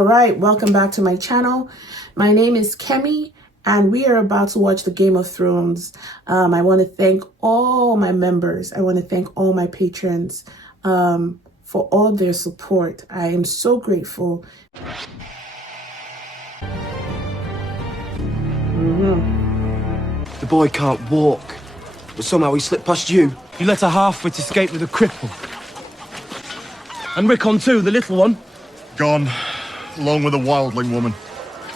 All right, welcome back to my channel. My name is Kemi, and we are about to watch the Game of Thrones. I want to thank all my members. I want to thank all my patrons for all their support. I am so grateful. The boy can't walk, but somehow he slipped past you. You let a half-wit escape with a cripple. And Rickon too, the little one. Gone, along with a wildling woman.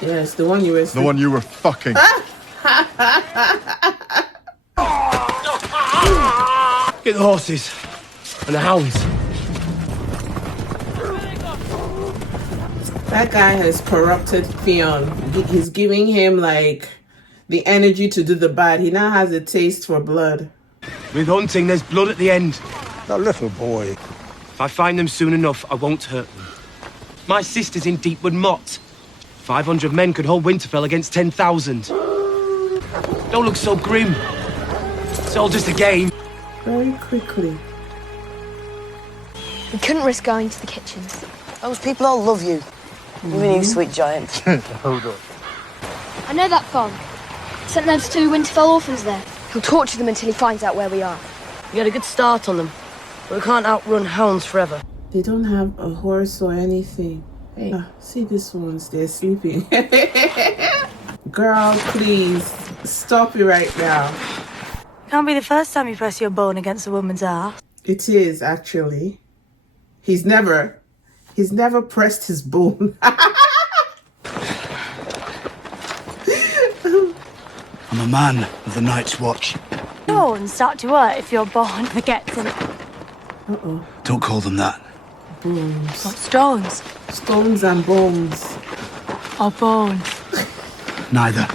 Yes, the one you were... The one you were fucking. Get the horses and the hounds. That guy has corrupted Theon. He's giving him, like, the energy to do the bad. He now has a taste for blood. With hunting, there's blood at the end. That little boy. If I find them soon enough, I won't hurt them. My sister's in Deepwood Motte. 500 men could hold Winterfell against 10,000. Don't look so grim. It's all just a game. Very quickly. We couldn't risk going to the kitchens. Those people all love you. Even you, sweet giant. Hold on. I know that fog. Sent those 2 Winterfell orphans there. He'll torture them until he finds out where we are. We had a good start on them, but we can't outrun hounds forever. They don't have a horse or anything. Hey, see these ones, they're sleeping. Girl, please, stop it right now. Can't be the first time you press your bone against a woman's ass. It is, actually. He's never pressed his bone. I'm a man of the Night's Watch. Don't start to work if you're born forgetful. Uh-oh. Don't call them that. Bones. What, stones? Stones and bones. Or bones? Neither.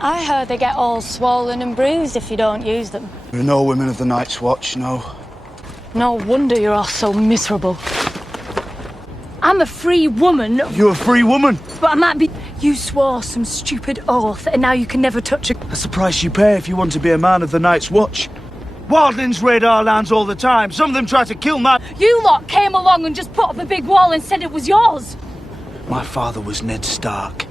I heard they get all swollen and bruised if you don't use them. There are no women of the Night's Watch, no. No wonder you're all so miserable. I'm a free woman. You're a free woman. But I might be... You swore some stupid oath and now you can never touch a... That's the price you pay if you want to be a man of the Night's Watch. Wildlings raid our lands all the time. Some of them try to kill my... You lot came along and just put up a big wall and said it was yours. My father was Ned Stark.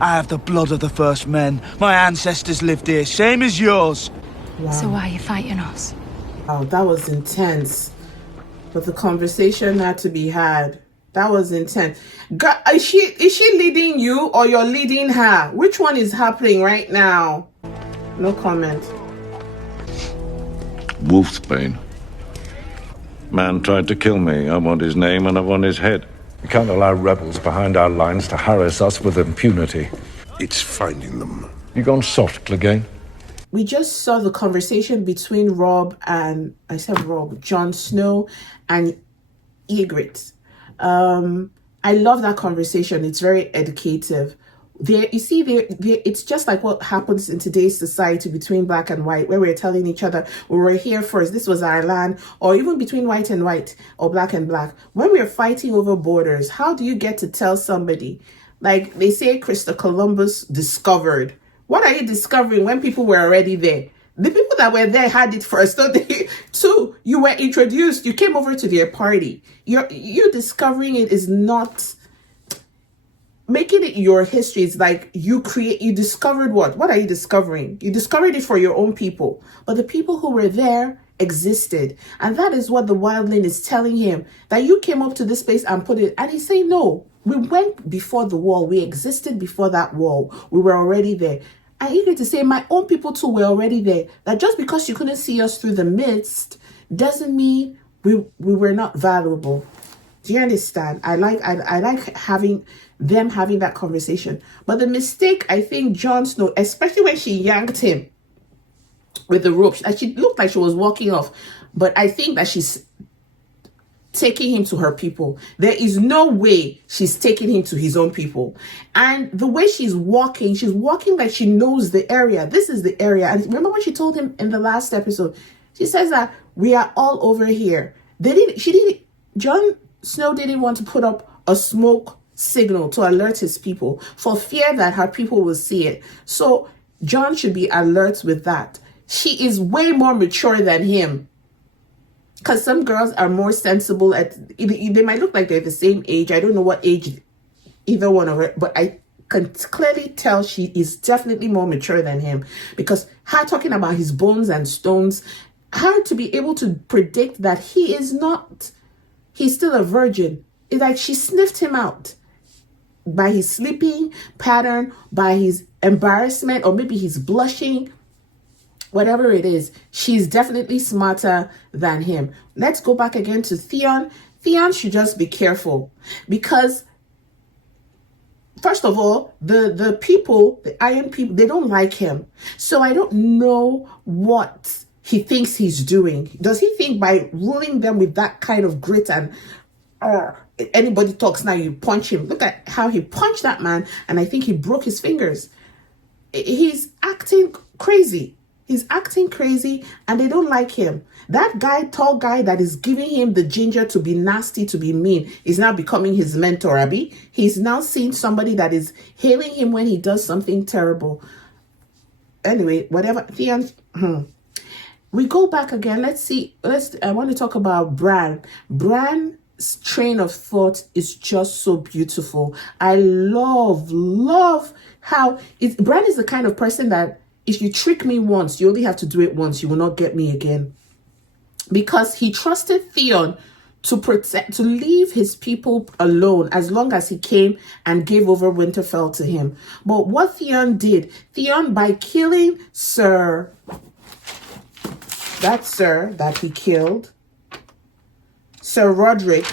I have the blood of the first men. My ancestors lived here, same as yours. Wow. So why are you fighting us? Wow, that was intense. But the conversation had to be had. That was intense. God, is she leading you or you're leading her? Which one is happening right now? No comment. Wolfsbane. Man tried to kill me. I want his name and I want his head. We can't allow rebels behind our lines to harass us with impunity. It's finding them. You gone soft, Clegane? We just saw the conversation between Jon Snow and Ygritte. I love that conversation. It's very educative. It's just like what happens in today's society between black and white, where we're telling each other we were here first, this was our land, or even between white and white or black and black. When we're fighting over borders, how do you get to tell somebody, like they say Christopher Columbus discovered? What are you discovering when people were already there? The people that were there had it first. So you were introduced, you came over to their party. You discovering it is not making it your history. It's like you discovered what? What are you discovering? You discovered it for your own people. But the people who were there existed. And that is what the wildling is telling him. That you came up to this place and put it. And he's saying, no, we went before the wall. We existed before that wall. We were already there. And eager to say, my own people too were already there. That just because you couldn't see us through the midst doesn't mean we were not valuable. Do you understand? I like having that conversation. But the mistake, I think, Jon Snow, especially when she yanked him with the rope, she looked like she was walking off. But I think that she's taking him to her people. There is no way she's taking him to his own people. And the way she's walking like she knows the area. This is the area. And remember what she told him in the last episode? She says that we are all over here. Jon Snow didn't want to put up a smoke signal to alert his people for fear that her people will see it. So Jon should be alert with that. She is way more mature than him. Because some girls are more sensible they might look like they're the same age. I don't know what age either one of her, but I can clearly tell she is definitely more mature than him, because her talking about his bones and stones, her to be able to predict that he's still a virgin. It's like she sniffed him out by his sleeping pattern, by his embarrassment, or maybe he's blushing, whatever it is. She's definitely smarter than him. Let's go back again to Theon. Theon should just be careful, because first of all, the people, the Iron people, they don't like him. So I don't know what he thinks he's doing. Does he think by ruling them with that kind of grit and anybody talks now, you punch him? Look at how he punched that man, and I think he broke his fingers. He's acting crazy. He's acting crazy, and they don't like him. That guy, tall guy that is giving him the ginger to be nasty, to be mean, is now becoming his mentor, Abby. He's now seeing somebody that is hailing him when he does something terrible. Anyway, whatever. Theon, we go back again. Let's see. I want to talk about Bran. Bran's train of thought is just so beautiful. I love how Bran is the kind of person that if you trick me once, you only have to do it once. You will not get me again. Because he trusted Theon to leave his people alone as long as he came and gave over Winterfell to him. But what Theon did, by killing that he killed, Sir Roderick,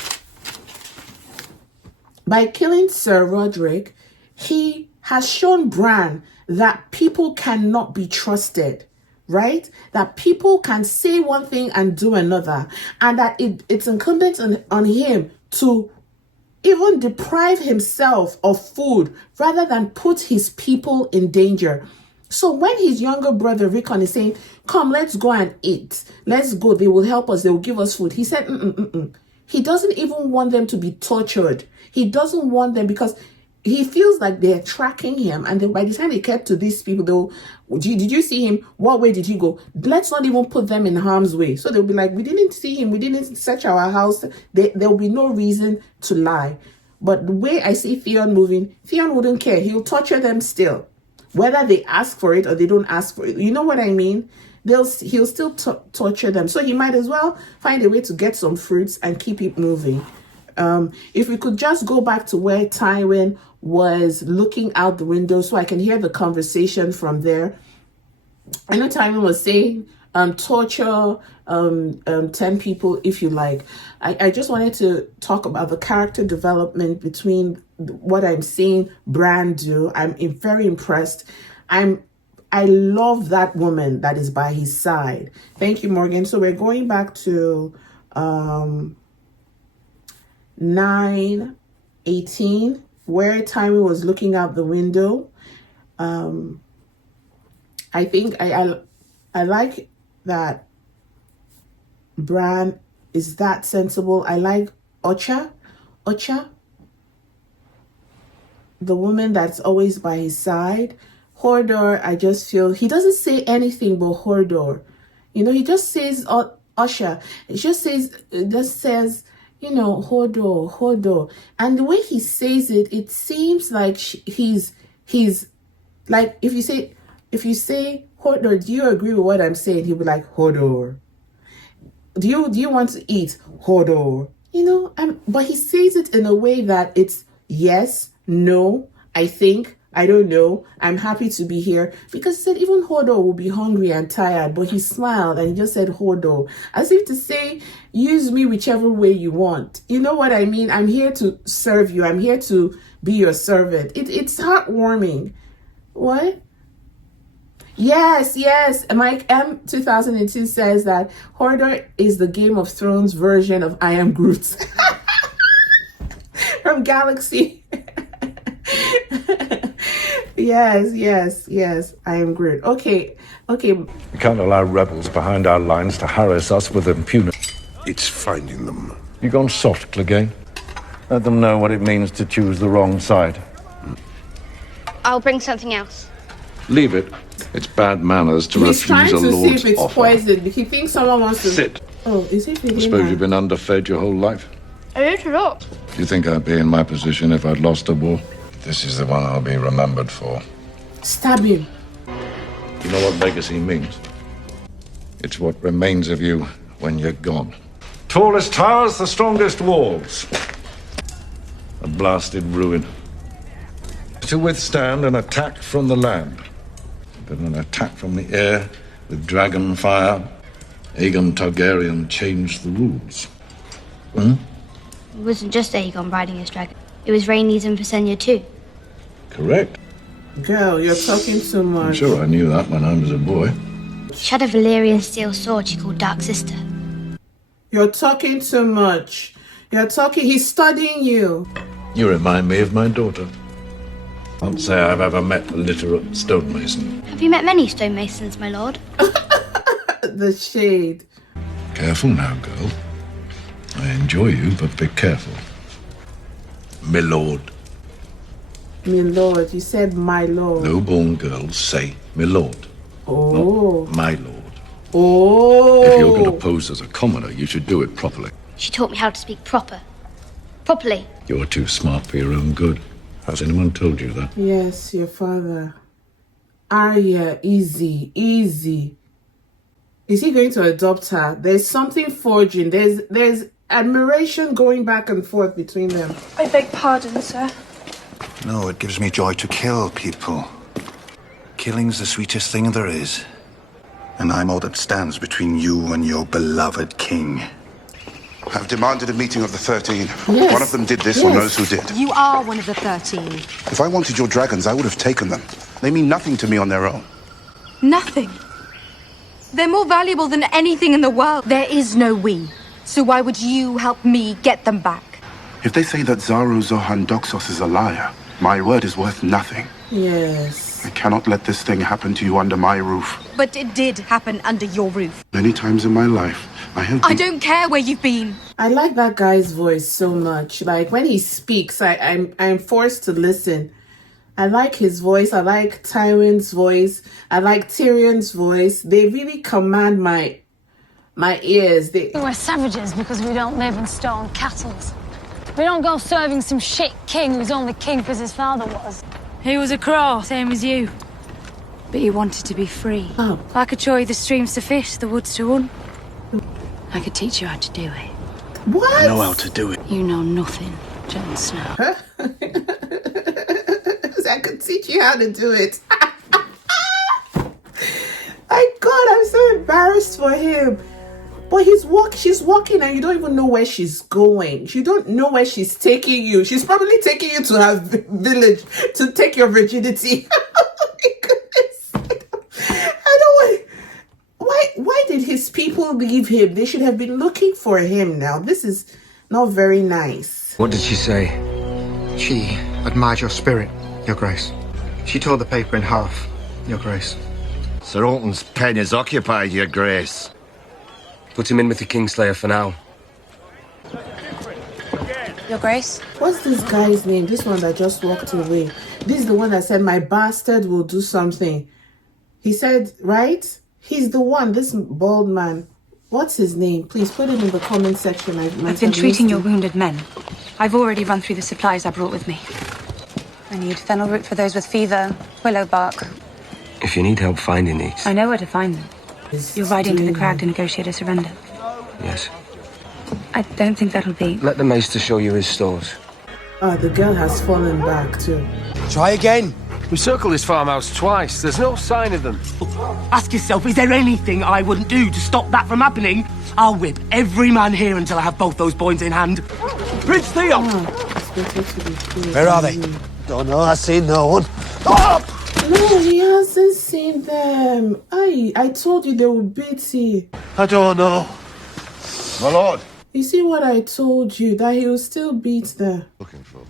by killing Sir Roderick, he has shown Bran that people cannot be trusted, right? That people can say one thing and do another, and that it's incumbent on him to even deprive himself of food rather than put his people in danger. So when his younger brother Rickon is saying, come, let's go and eat. Let's go. They will help us. They will give us food. He said, He doesn't even want them to be tortured. He doesn't want them, because he feels like they're tracking him. And then by the time they get to these people, did you see him? What way did he go? Let's not even put them in harm's way. So they'll be like, we didn't see him. We didn't search our house. There will be no reason to lie. But the way I see Theon moving, Theon wouldn't care. He'll torture them still, whether they ask for it or they don't ask for it. You know what I mean? He'll still torture them. So he might as well find a way to get some fruits and keep it moving. If we could just go back to where Tywin was looking out the window so I can hear the conversation from there. I know Tywin was saying, torture 10 people if you like. I just wanted to talk about the character development between what I'm seeing Bran do. I'm very impressed. I love that woman that is by his side. Thank you, Morgan. So we're going back to 9:18, where Tywin was looking out the window. I think I like that Bran is that sensible. I like Ocha, the woman that's always by his side. Hodor, I just feel he doesn't say anything but Hodor. You know, he just says Osha. It just says, Hodor. And the way he says it, it seems like he's like, if you say Hodor, do you agree with what I'm saying? He'll be like, Hodor. Do you want to eat? Hodor. You know, but he says it in a way that it's yes, no, I think, I don't know, I'm happy to be here. Because he said even Hodor will be hungry and tired, but he smiled and he just said Hodor, as if to say, use me whichever way you want. You know what I mean? I'm here to serve you. I'm here to be your servant. It's heartwarming. What? Yes. Mike M 2002 says that Hodor is the Game of Thrones version of I Am Groot. From Galaxy. Yes. I am Groot. Okay. We can't allow rebels behind our lines to harass us with impunity. It's finding them. You gone soft, Clegane? Let them know what it means to choose the wrong side. I'll bring something else. Leave it. It's bad manners to He's trying refuse a to see lord's if it's offer. poison. He thinks someone wants to Sit. Oh, is it? I suppose you've been underfed your whole life. I ate it up. Do you think I'd be in my position if I'd lost a war? This is the one I'll be remembered for. Stab him. You know what legacy means? It's what remains of you when you're gone. Tallest towers, the strongest walls. A blasted ruin. To withstand an attack from the land. But an attack from the air with dragon fire, Aegon Targaryen changed the rules. It wasn't just Aegon riding his dragon. It was Rhaenys and Visenya too. Correct. Girl, you're talking too much. I'm sure I knew that when I was a boy. She had a Valyrian steel sword she called Dark Sister. You're talking too much. You're talking... He's studying you. You remind me of my daughter. Can't say I've ever met a literate stonemason. Have you met many stonemasons, my lord? The shade. Careful now, girl. I enjoy you, but be careful. My lord. My lord. You said my lord. No born girls say my lord. Oh. Not my lord. Oh. If you're going to pose as a commoner, you should do it properly. She taught me how to speak properly. You're too smart for your own good. Has anyone told you that? Yes, your father. Arya, easy. Is he going to adopt her? There's something forging. There's admiration going back and forth between them. I beg pardon, sir. No, it gives me joy to kill people. Killing's the sweetest thing there is. And I'm all that stands between you and your beloved king. I've demanded a meeting of the 13. Yes. One of them did this or knows who did. You are one of the 13. If I wanted your dragons, I would have taken them. They mean nothing to me on their own. Nothing. They're more valuable than anything in the world. There is no we. So why would you help me get them back? If they say that Zaro Zohan Doxos is a liar, my word is worth nothing. Yes. I cannot let this thing happen to you under my roof. But it did happen under your roof. Many times in my life, I have I don't care where you've been. I like that guy's voice so much. Like when he speaks, I'm forced to listen. I like his voice. I like Tywin's voice. I like Tyrion's voice. They really command my ears. We're savages because we don't live in stone castles. We don't go serving some shit king who's only king because his father was. He was a crow, same as you. But he wanted to be free. Oh. I could show you the streams to fish, the woods to run. I could teach you how to do it. What? I know how to do it. You know nothing, Jon Snow. I could teach you how to do it. My God, I'm so embarrassed for him. But she's walking and you don't even know where she's going. You don't know where she's taking you. She's probably taking you to her village to take your virginity. Oh my goodness. I don't want... Why did his people leave him? They should have been looking for him now. This is not very nice. What did she say? She admired your spirit, Your Grace. She tore the paper in half, Your Grace. Sir Alton's pen is occupied, Your Grace. Put him in with the Kingslayer for now. Your Grace? What's this guy's name? This one that just walked away. This is the one that said, my bastard will do something. He said, right? He's the one, this bald man. What's his name? Please put it in the comment section. I've been treating your wounded men. I've already run through the supplies I brought with me. I need fennel root for those with fever, willow bark. If you need help finding these... I know where to find them. You're riding to the crag to negotiate a surrender. Yes. I don't think that'll be... Let the maester show you his stores. Oh, the girl has fallen back too. Try again. We circled this farmhouse twice. There's no sign of them. Ask yourself, is there anything I wouldn't do to stop that from happening? I'll whip every man here until I have both those boys in hand. Prince Theon! Where are they? Don't know. I see no one. Oh! No, he hasn't seen them. I told you they would beat you. I don't know. My lord. You see what I told you? That he will still beat them. Looking for.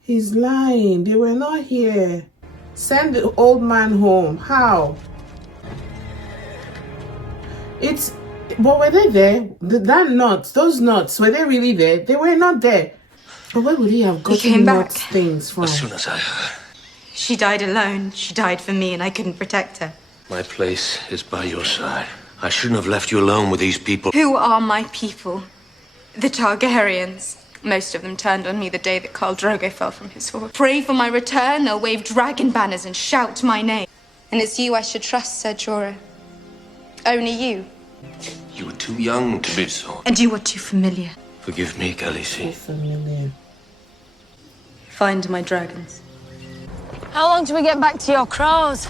He's lying. They were not here. Send the old man home. How? But were they there? Those nuts, were they really there? They were not there. But where would he have gotten nuts things from? As soon as I heard. She died alone. She died for me and I couldn't protect her. My place is by your side. I shouldn't have left you alone with these people. Who are my people? The Targaryens. Most of them turned on me the day that Khal Drogo fell from his horse. Pray for my return, they'll wave dragon banners and shout my name. And it's you I should trust, Sir Jorah. Only you. You were too young to be so. And you were too familiar. Forgive me, Khaleesi. Familiar. Find my dragons. How long till we get back to your crows?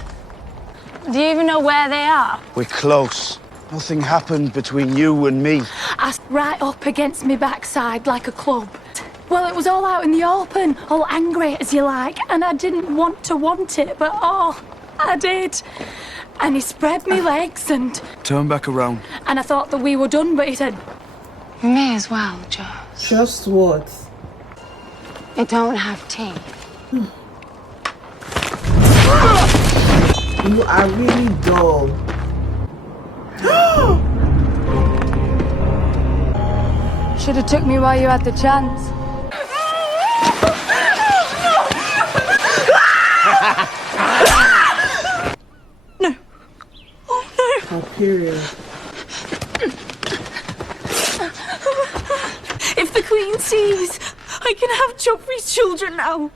Do you even know where they are? We're close. Nothing happened between you and me. I right up against me backside like a club. Well, it was all out in the open, all angry as you like, and I didn't want it, but oh, I did. And he spread me legs and... Turn back around. And I thought that we were done, but he said... May as well, just... Just what? It don't have tea. You are really dull. Should have took me while you had the chance. No. Oh no. A period. If the Queen sees, I can have Joffrey's children now.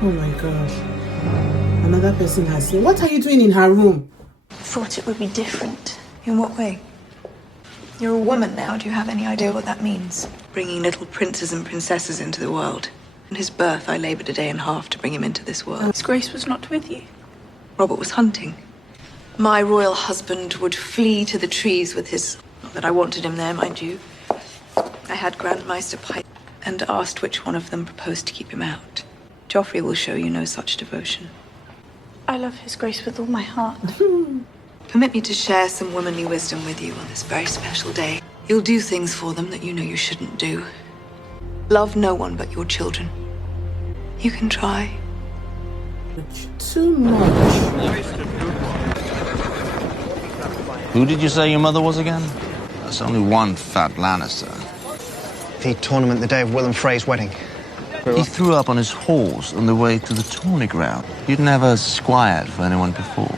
Oh my gosh. Another person has seen. What are you doing in her room? Thought it would be different. In what way? You're a woman now. Do you have any idea what that means? Bringing little princes and princesses into the world. From his birth, I laboured a day and a half to bring him into this world. His Grace was not with you. Robert was hunting. My royal husband would flee to the trees with his... Not that I wanted him there, mind you. I had Grand Maester Pike and asked which one of them proposed to keep him out. Joffrey will show you no such devotion. I love his Grace with all my heart. Permit me to share some womanly wisdom with you on this very special day. You'll do things for them that you know you shouldn't do. Love no one but your children. You can try. Too much. Who did you say your mother was again? There's only one fat Lannister. The tournament the day of Willem Frey's wedding. He threw up on his horse on the way to the tourney ground. You'd never squired for anyone before.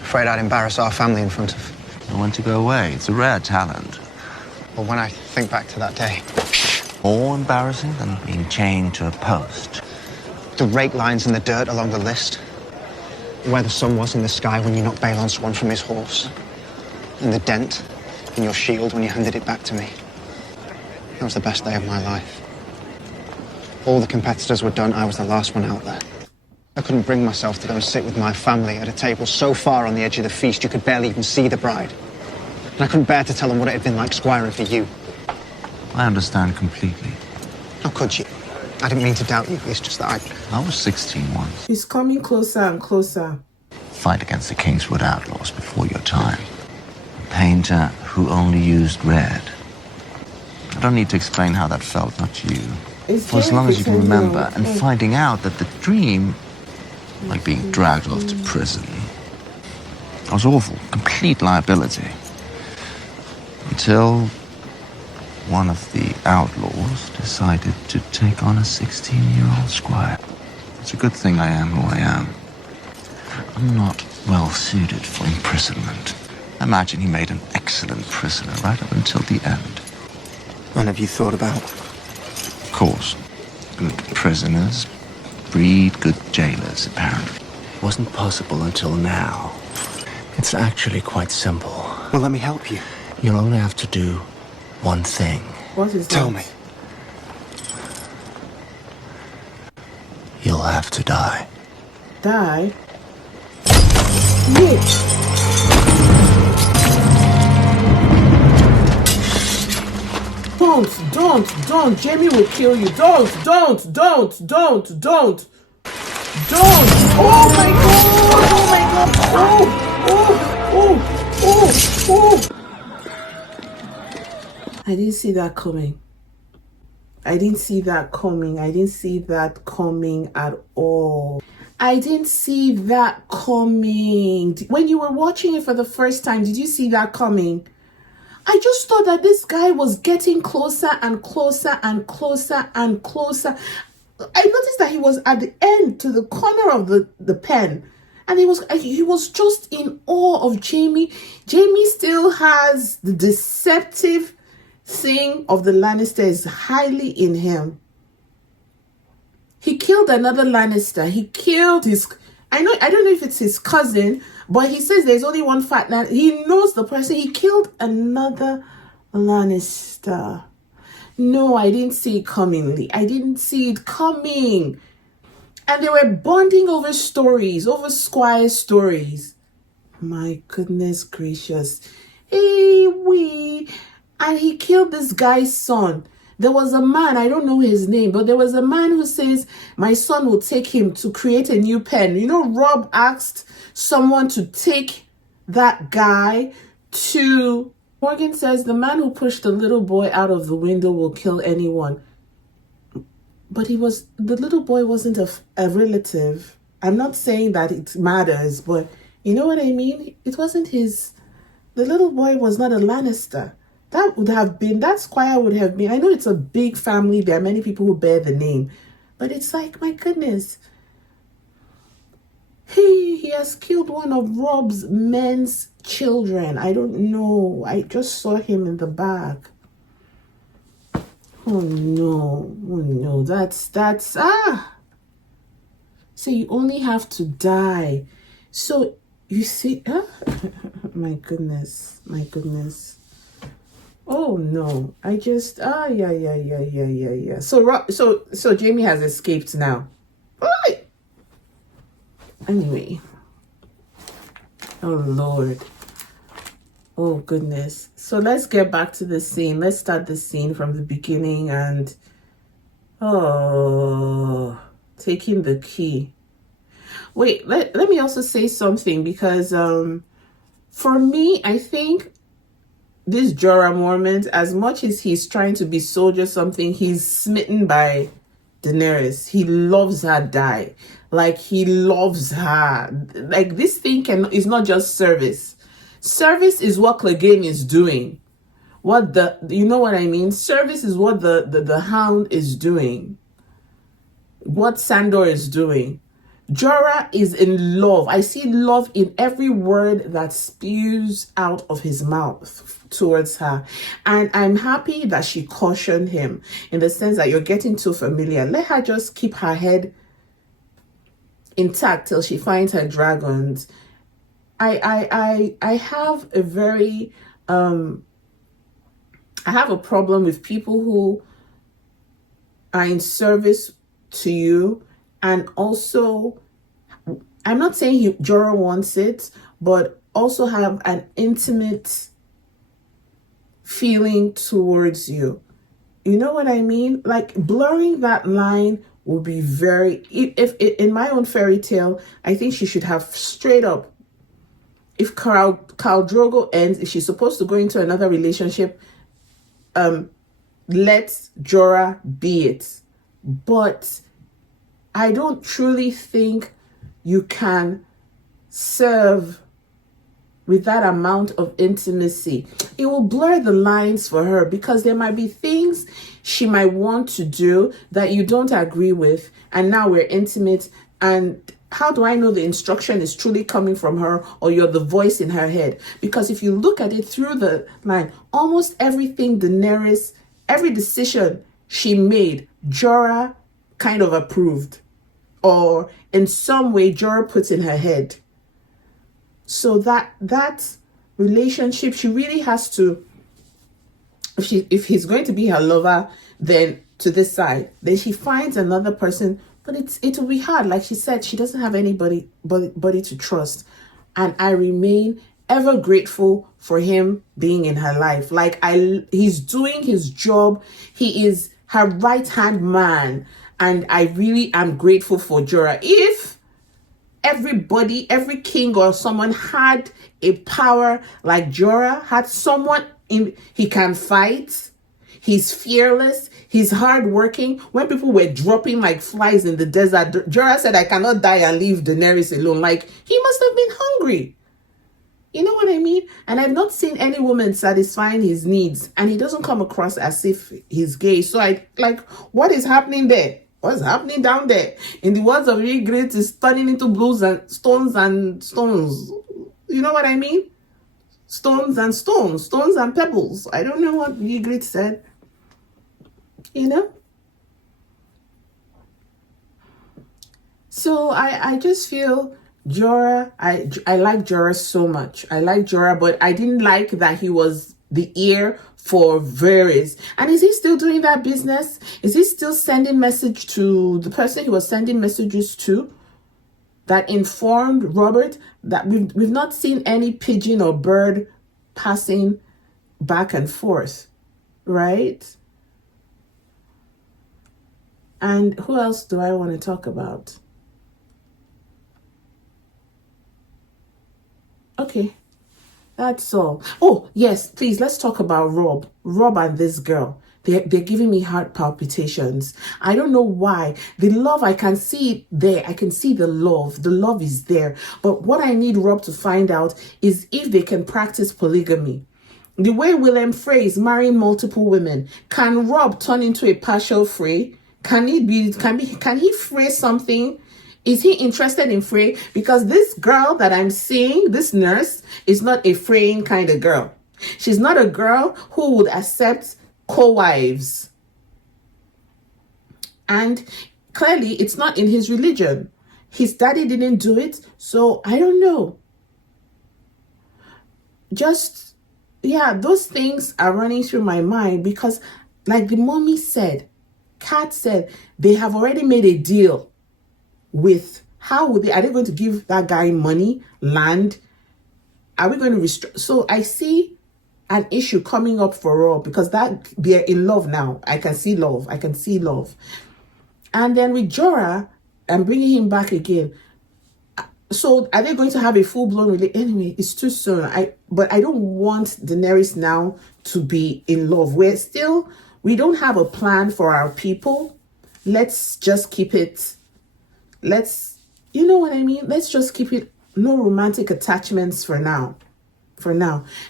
Afraid I'd embarrass our family in front of... I want to go away. It's a rare talent. Well, when I think back to that day... More embarrassing than being chained to a post. The rake lines in the dirt along the list. Where the sun was in the sky when you knocked Balon Swan from his horse. And the dent in your shield when you handed it back to me. That was the best day of my life. All the competitors were done, I was the last one out there. I couldn't bring myself to go and sit with my family at a table so far on the edge of the feast you could barely even see the bride. And I couldn't bear to tell them what it had been like squiring for you. I understand completely. How could you? I didn't mean to doubt you, it's just that I was 16 once. She's coming closer and closer. Fight against the Kingswood outlaws before your time. A painter who only used red. I don't need to explain how that felt, not you. For as long as you can remember, and finding out that the dream, like being dragged off to prison, was awful, complete liability. Until one of the outlaws decided to take on a 16-year-old squire. It's a good thing I am who I am. I'm not well suited for imprisonment. I imagine he made an excellent prisoner right up until the end. And have you thought about? Of course. Good prisoners breed good jailers, apparently. It wasn't possible until now. It's actually quite simple. Well, let me help you. You'll only have to do one thing. What is that? Tell me. You'll have to die. Die? Wait. Don't. Jaime will kill you. Don't. Oh my god. Oh. I didn't see that coming. I didn't see that coming at all. I didn't see that coming. When you were watching it for the first time, did you see that coming? I just thought that this guy was getting closer and closer and closer and closer. I noticed that he was at the end to the corner of the pen. And he was just in awe of Jaime. Jaime still has the deceptive thing of the Lannisters highly in him. He killed another Lannister. He killed his... I don't know if it's his cousin, but he says there's only one fat Lannister. He knows the person. He killed another Lannister. No, I didn't see it coming, Lee. I didn't see it coming. And they were bonding over stories, over Squire stories. My goodness gracious. And he killed this guy's son. There was a man, I don't know his name, but there was a man who says, my son will take him to create a new pen. You know, Rob asked someone to take that guy to... Morgan says, the man who pushed the little boy out of the window will kill anyone. But the little boy wasn't a relative. I'm not saying that it matters, but you know what I mean? It wasn't the little boy was not a Lannister. That Squire would have been, I know it's a big family, there are many people who bear the name, but it's like, my goodness. He has killed one of Rob's men's children. I don't know. I just saw him in the back. Oh no, that's so you only have to die. So you see, my goodness. Oh no, I just, yeah. So Jaime has escaped now. Right. Anyway. Oh Lord. Oh goodness. So let's get back to the scene. Let's start the scene from the beginning and taking the key. Wait, let me also say something because for me, I think this Jorah moment, as much as he's trying to be soldier something, he's smitten by Daenerys. He loves her die. Like he loves her. Like this thing is not just service. Service is what Clegane is doing. You know what I mean? Service is what the Hound is doing. What Sandor is doing. Jorah is in love. I see love in every word that spews out of his mouth towards her. And I'm happy that she cautioned him in the sense that you're getting too familiar. Let her just keep her head intact till she finds her dragons. I have a very I have a problem with people who are in service to you and also, I'm not saying Jorah wants it, but also have an intimate feeling towards you. You know what I mean? Like blurring that line will be very, if in my own fairy tale, I think she should have straight up, if Khal Drogo ends, if she's supposed to go into another relationship, let Jorah be it. But I don't truly think you can serve with that amount of intimacy. It will blur the lines for her because there might be things she might want to do that you don't agree with, and now we're intimate, and how do I know the instruction is truly coming from her or you're the voice in her head? Because if you look at it through the line, almost everything Daenerys, every decision she made, Jorah kind of approved. Or in some way, Jorah puts in her head. So that relationship, she really has to, if he's going to be her lover, then to this side, then she finds another person. But it will be hard. Like she said, she doesn't have anybody to trust. And I remain ever grateful for him being in her life. Like he's doing his job. He is her right-hand man. And I really am grateful for Jorah. If everybody, every king or someone had a power like Jorah, had someone he can fight, he's fearless, he's hardworking. When people were dropping like flies in the desert, Jorah said, I cannot die and leave Daenerys alone. Like, he must have been hungry. You know what I mean? And I've not seen any woman satisfying his needs. And he doesn't come across as if he's gay. So what is happening there? What's happening down there? In the words of Ygritte, is turning into blues and stones and stones. You know what I mean? Stones and stones, stones and pebbles. I don't know what Ygritte said. You know? So I just feel Jorah, I like Jorah so much. I like Jorah, but I didn't like that he was the ear for Varys. And is he still doing that business? Is he still sending message to the person he was sending messages to that informed Robert? That we've not seen any pigeon or bird passing back and forth, right? And who else do I want to talk about? Okay, that's all. Oh, yes, please, let's talk about Rob. Rob and this girl. They're giving me heart palpitations. I don't know why. The love, I can see it there. I can see the love. The love is there. But what I need Rob to find out is if they can practice polygamy. The way Willem Frey is marrying multiple women, can Rob turn into a partial Frey? Can he Frey something? Is he interested in Frey? Because this girl that I'm seeing, this nurse, is not a fraying kind of girl. She's not a girl who would accept co-wives. And clearly, it's not in his religion. His daddy didn't do it, so I don't know. Just, yeah, those things are running through my mind because, like the mommy said, Kat said, they have already made a deal with, are they going to give that guy money, land? Are we going to restrict? So I see an issue coming up for Raw because that they're in love now. I can see love. And then with Jorah, I'm bringing him back again. So are they going to have a full-blown relationship? Anyway, it's too soon. But I don't want Daenerys now to be in love. We don't have a plan for our people. Let's just keep it. You know what I mean? Let's just keep it. No romantic attachments for now.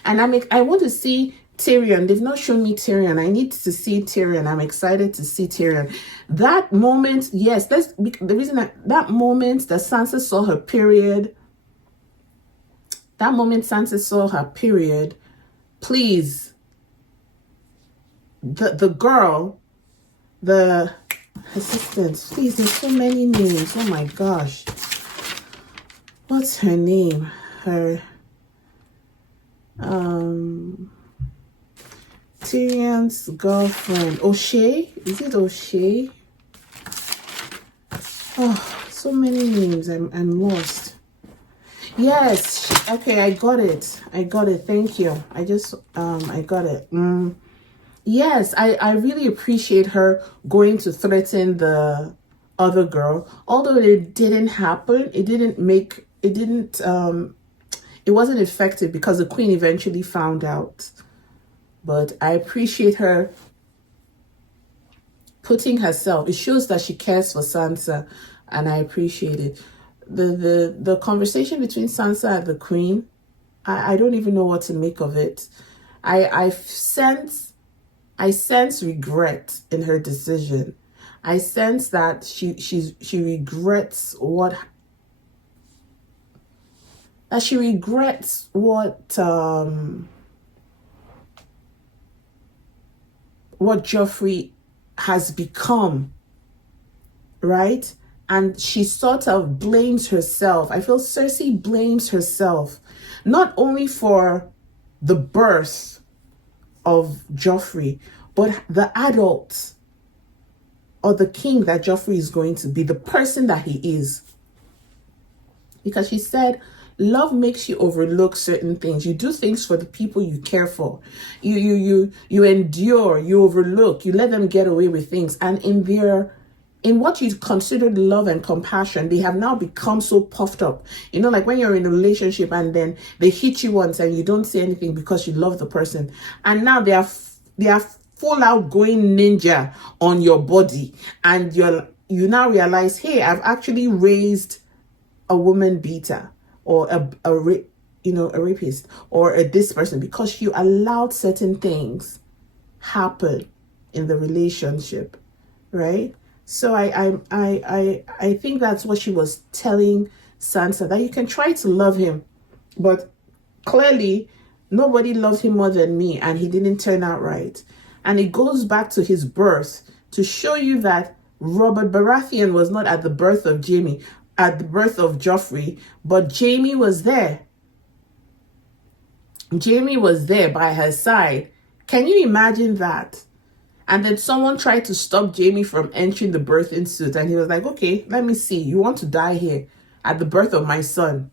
And I want to see Tyrion. They've not shown me Tyrion. I need to see Tyrion. I'm excited to see Tyrion. That moment, yes, the reason that moment that Sansa saw her period. That moment Sansa saw her period. Please, the girl, the assistant. Please, there's so many names. Oh my gosh. What's her name? Tyrion's girlfriend. O'Shea? Is it O'Shea? Oh, so many names. I'm lost. Yes. Okay, I got it. Thank you. I got it. Yes, I really appreciate her going to threaten the other girl. Although it didn't happen, it wasn't effective because the queen eventually found out. But I appreciate her putting herself. It shows that she cares for Sansa, and I appreciate it. The conversation between Sansa and the queen, I don't even know what to make of it. I sense regret in her decision. I sense that she regrets what Joffrey has become, right? And she sort of blames herself. I feel Cersei blames herself, not only for the birth of Joffrey, but the adult or the king that Joffrey is going to be, the person that he is. Because she said, love makes you overlook certain things. You do things for the people you care for. You endure, you overlook, you let them get away with things. And in what you considered love and compassion, they have now become so puffed up. You know, like when you're in a relationship and then they hit you once and you don't say anything because you love the person. And now they are full out going ninja on your body. And you now realize, hey, I've actually raised a woman beater or a rapist or this person because you allowed certain things happen in the relationship, right? So I think that's what she was telling Sansa, that you can try to love him, but clearly nobody loved him more than me, and he didn't turn out right. And it goes back to his birth to show you that Robert Baratheon was not at the birth of Jaime, at the birth of Joffrey, but Jaime was there. Jaime was there by her side. Can you imagine that? And then someone tried to stop Jaime from entering the birthing suit, and he was like, okay, let me see. You want to die here at the birth of my son.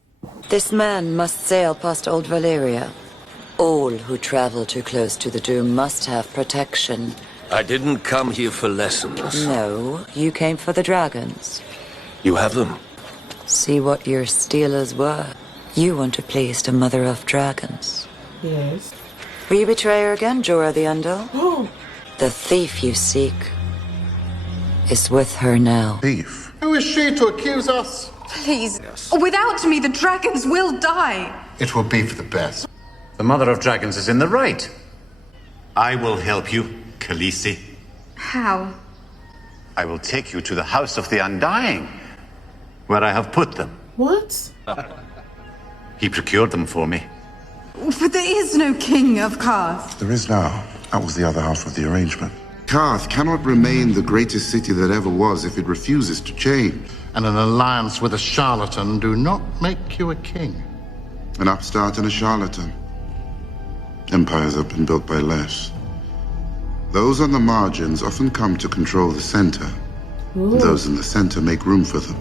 This man must sail past Old Valyria. All who travel too close to the doom must have protection. I didn't come here for lessons. No, you came for the dragons. You have them? See what your stealers were. You want to please the mother of dragons. Yes. Will you betray her again, Jorah the Undle? Oh. The thief you seek is with her now. Thief? Who is she to accuse us? Please. Without me, the dragons will die. It will be for the best. The Mother of Dragons is in the right. I will help you, Khaleesi. How? I will take you to the House of the Undying, where I have put them. What? He procured them for me. But there is no king of Karth. There is now. That was the other half of the arrangement. Karth cannot remain the greatest city that ever was if it refuses to change. And an alliance with a charlatan do not make you a king. An upstart and a charlatan. Empires have been built by less. Those on the margins often come to control the center. Ooh. Those in the center make room for them,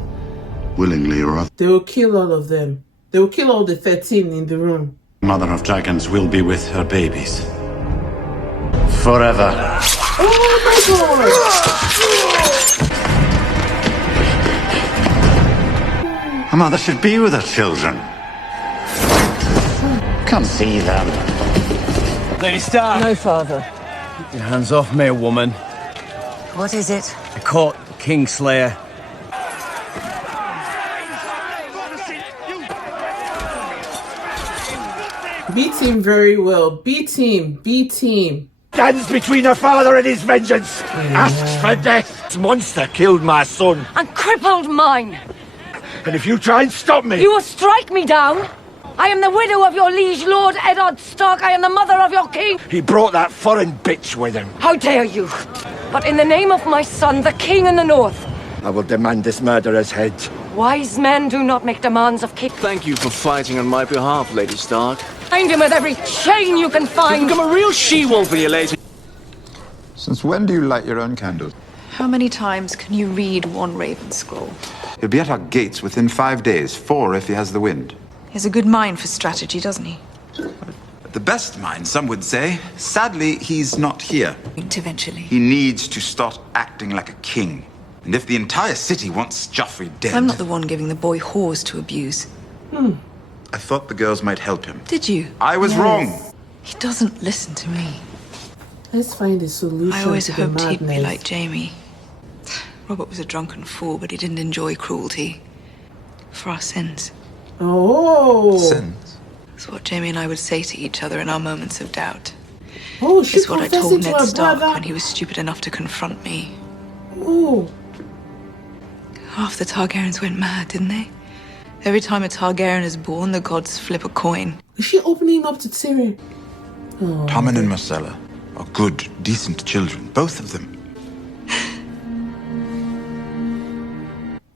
willingly or otherwise. They will kill all of them. They will kill all the 13 in the room. Mother of Dragons will be with her babies. Forever. Oh my A mother should be with her children. Come see them. Lady Stark! No, father. Keep your hands off me, woman. What is it? I caught Kingslayer. Beat him very well. Beat him. Beat him. Stands between her father and his vengeance. Asks for death. This monster killed my son. And crippled mine. And if you try and stop me... You will strike me down. I am the widow of your liege lord, Eddard Stark. I am the mother of your king. He brought that foreign bitch with him. How dare you? But in the name of my son, the king in the north, I will demand this murderer's head. wise men do not make demands of king. Thank you for fighting on my behalf, Lady Stark. Find him with every chain you can find. You've become a real she-wolf with you, lady. Since when do you light your own candles? How many times can you read one Raven scroll? He'll be at our gates within 5 days, 4 if he has the wind. He has a good mind for strategy, doesn't he? The best mind, some would say. Sadly, he's not here. Eventually. He needs to start acting like a king. And if the entire city wants Joffrey dead... I'm not the one giving the boy whores to abuse. I thought the girls might help him. Did you? I was wrong. He doesn't listen to me. Let's find a solution. I always to the hoped he'd be madness. like Jaime. Robert was a drunken fool, but he didn't enjoy cruelty. For our sins. Oh. Sins? It's what Jaime and I would say to each other in our moments of doubt. Oh, she It's what I confessed told it to Ned her Stark brother. when he was stupid enough to confront me. Oh. Half the Targaryens went mad, didn't they? Every time a Targaryen is born, the gods flip a coin. Is she opening up to Tyrion? Oh. Tommen and Marcella are good, decent children, both of them.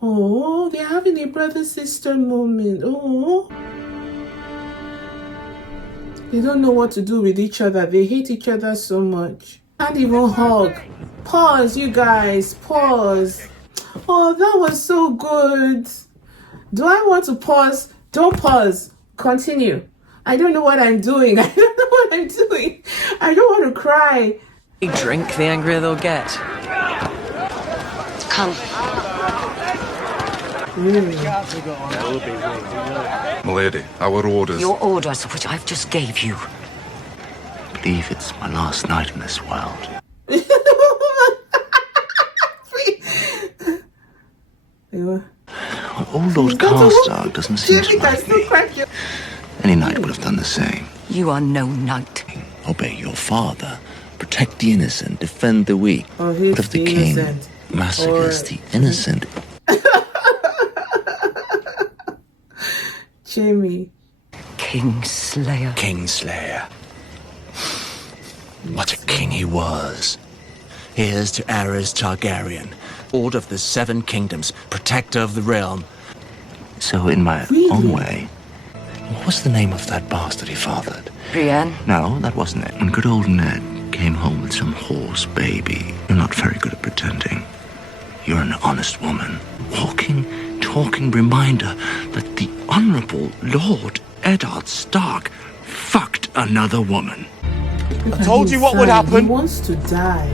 Oh, they're having a brother-sister moment. Oh. They don't know what to do with each other. They hate each other so much. Can't even hug. Pause, you guys. Pause. Oh, that was so good. Do I want to pause? Don't pause. Continue. I don't know what I'm doing. I don't know what I'm doing. I don't want to cry. Drink, the angrier they'll get. Come. Milady, our orders. Your orders, which I've just gave you. I believe it's my last night in this world. Well, old Lord Karstark doesn't seem to like me. Any knight would have done the same. You are no knight. Obey your father. Protect the innocent. Defend the weak. Oh, he's What of the the king? innocent. massacres the innocent. Jaime. Kingslayer. Kingslayer. What a king he was. Here's to Aerys Targaryen, Lord of the Seven Kingdoms, protector of the realm. So, in my own way, what was the name of that bastard he fathered? Brienne? No, that wasn't it. When good old Ned came home with some horse baby, you're not very good at pretending. You're an honest woman. Talking reminder that the Honorable Lord Eddard Stark fucked another woman. I told you what would happen. He wants to die.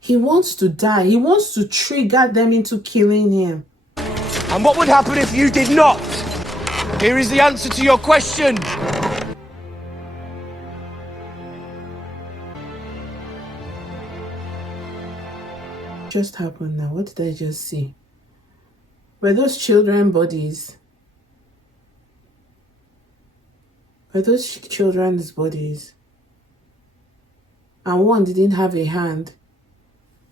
He wants to die. He wants to trigger them into killing him. And what would happen if you did not? Here is the answer to your question. Just happened now. What did I just see? Were those children bodies? Were those children's bodies? And one didn't have a hand.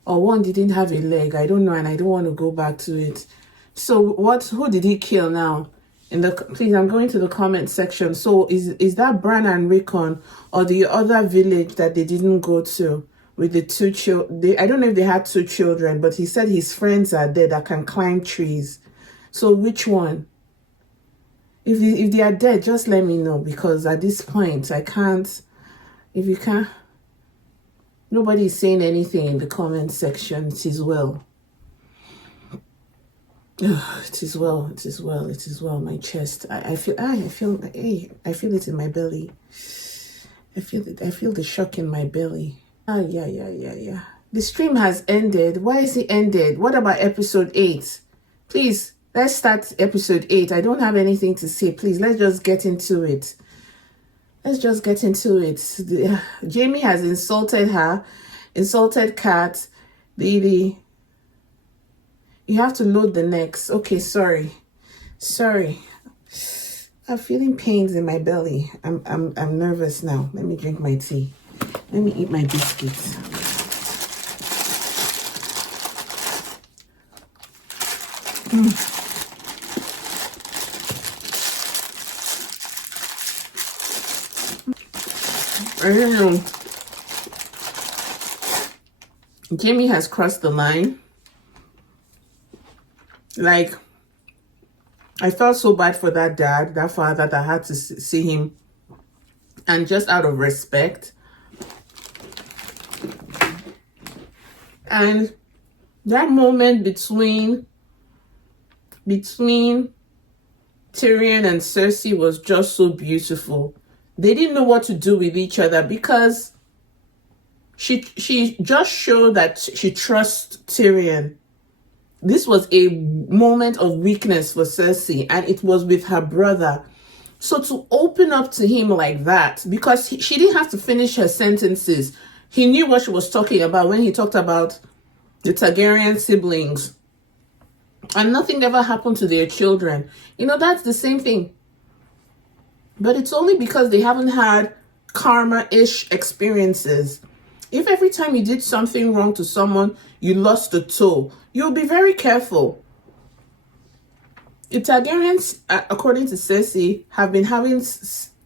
Or one didn't have a leg. I don't know, and I don't want to go back to it. So who did he kill now? Please, I'm going to the comment section. So is that Bran and Rickon or the other village that they didn't go to with the two children? I don't know if they had two children, but he said his friends are there that can climb trees. So which one? If they are dead, just let me know, because at this point I can't. If you can't, nobody is saying anything in the comment section. It is well. It is well. It is well. It is well. My chest. I feel it in my belly. I feel it. I feel the shock in my belly. Yeah. The stream has ended. Why is it ended? What about episode 8? Please, let's start episode 8. I don't have anything to say. Please, let's just get into it. Jaime has insulted her, insulted Kat. Baby, you have to load the next. Okay, sorry. I'm feeling pains in my belly. I'm nervous now. Let me drink my tea. Let me eat my biscuits. I don't know. Jaime has crossed the line. Like, I felt so bad for that father that had to see him. And just out of respect. And that moment between Tyrion and Cersei was just so beautiful. They didn't know what to do with each other because she just showed that she trusts Tyrion. This was a moment of weakness for Cersei, and it was with her brother. So to open up to him like that, because she didn't have to finish her sentences. He knew what she was talking about when he talked about the Targaryen siblings. And nothing ever happened to their children. You know, that's the same thing. But it's only because they haven't had karma-ish experiences. If every time you did something wrong to someone, you lost a toe, you'll be very careful. The Targaryens, according to Cersei, have been having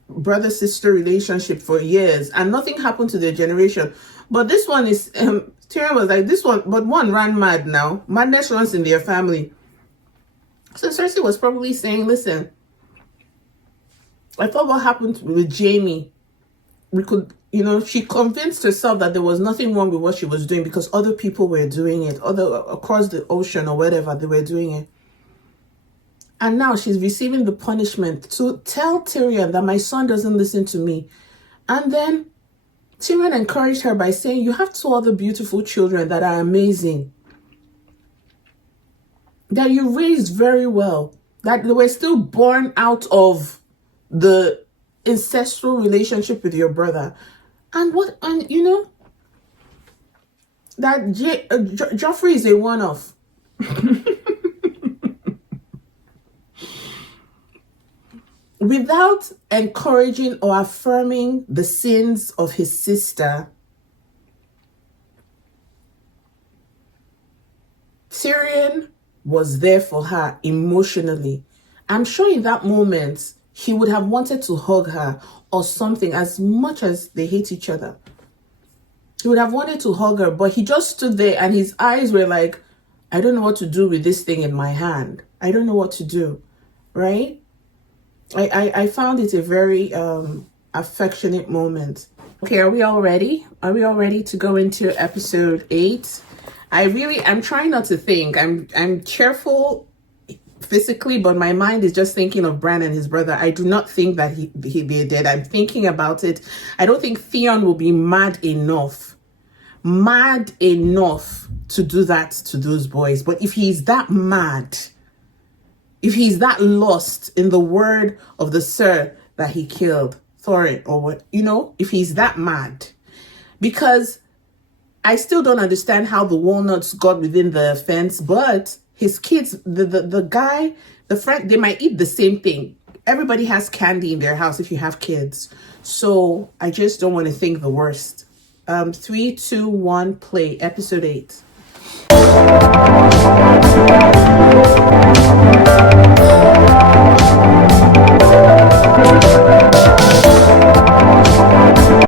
brother-sister relationship for years, and nothing happened to their generation. But this one is, Tyrion was like, this one, but one ran mad now. Madness runs in their family. So Cersei was probably saying, listen, I thought what happened with Jaime, we could, she convinced herself that there was nothing wrong with what she was doing because other people were doing it, across the ocean or whatever, they were doing it. And now she's receiving the punishment to tell Tyrion that my son doesn't listen to me. And then Tyrion encouraged her by saying, you have 2 other beautiful children that are amazing, that you raised very well, that they were still born out of the ancestral relationship with your brother. And that Joffrey is a one-off. Without encouraging or affirming the sins of his sister, Tyrion was there for her emotionally. I'm sure in that moment, he would have wanted to hug her or something, as much as they hate each other. He would have wanted to hug her, but he just stood there and his eyes were like, I don't know what to do with this thing in my hand. I don't know what to do, right? I found it a very affectionate moment. Okay, are we all ready? Are we all ready to go into episode 8? I'm trying not to think. I'm cheerful physically, but my mind is just thinking of Bran and his brother. I do not think that they're dead. I'm thinking about it. I don't think Theon will be mad enough to do that to those boys. But if he's that mad, if he's that lost in the word of the sir that he killed Thorin, or what, if he's that mad, because I still don't understand how the walnuts got within the fence, but his kids, the guy, the friend, they might eat the same thing. Everybody has candy in their house if you have kids. So I just don't want to think the worst. 3, 2, 1, play. Episode 8.